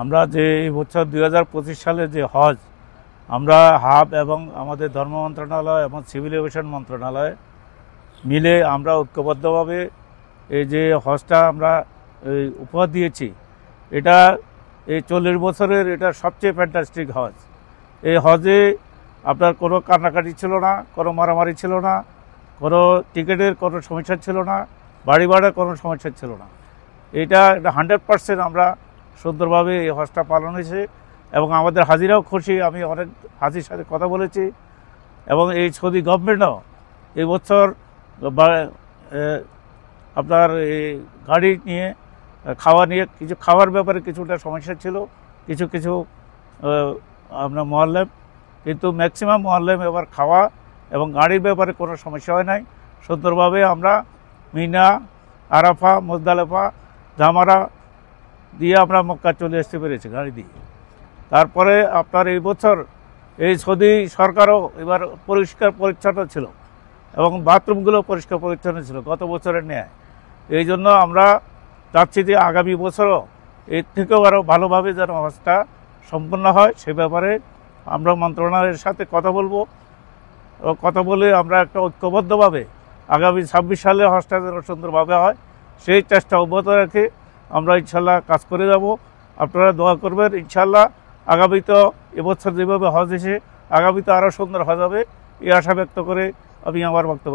আমরা যে এই বছর 2025 সালে যে হজ আমরা হাব এবং আমাদের ধর্ম মন্ত্রণালয় এবং সিভিল এভিয়েশন মন্ত্রণালয় মিলে আমরা ঐক্যবদ্ধভাবে এই যে হজটা আমরা উপহার দিয়েছি, এটা এই 40 বছরের এটা সবচেয়ে ফ্যান্টাস্টিক হজ। এই হজে আপনার কোনো কান্নাকাটি ছিল না, কোনো মারামারি ছিল না, কোনো টিকিটের কোনো সমস্যা ছিল না, বাড়ি ভাড়ার কোনো সমস্যা ছিল না। এটা 100% আমরা সুন্দরভাবে এই হজটা পালন হয়েছে এবং আমাদের হাজিরাও খুশি। আমি অনেক হাজির সাথে কথা বলেছি এবং এই সৌদি গভর্নমেন্টও এই বছর আপনার এই গাড়ি নিয়ে খাওয়া নিয়ে কিছু খাওয়ার ব্যাপারে কিছুটা সমস্যা ছিল, কিছু কিছু আপনার মহল্লায়, কিন্তু ম্যাক্সিমাম মহল্লায় এবার খাওয়া এবং গাড়ির ব্যাপারে কোনো সমস্যা হয় নাই। সুন্দরভাবে আমরা মিনা, আরাফা, মুজদালেফা, জামারা দিয়ে আমরা মক্কা চলে আসতে পেরেছি গাড়ি দিয়ে। তারপরে আপনার এই বছর এই সৌদি সরকারও এবার পরিষ্কার পরিচ্ছন্ন ছিল এবং বাথরুমগুলো পরিষ্কার পরিচ্ছন্ন ছিল গত বছরের ন্যায়। এই জন্য আমরা চাচ্ছি যে আগামী বছরও এর থেকেও আরও ভালোভাবে যেন হজটা সম্পন্ন হয়, সে ব্যাপারে আমরা মন্ত্রণালয়ের সাথে কথা বলবো। কথা বলে আমরা একটা ঐক্যবদ্ধভাবে আগামী 26 সালে হজটা যেন সুন্দরভাবে হয় সেই চেষ্টা অব্যাহত রেখে আমরা ইনশাল্লাহ কাজ করে যাব। আপনারা দোয়া করবেন, ইনশাল্লাহ আগামীতে এবছর যেভাবে হজ এসে আগামীতে আরও সুন্দর হজ হবে এই আশা ব্যক্ত করে আমি আমার বক্তব্য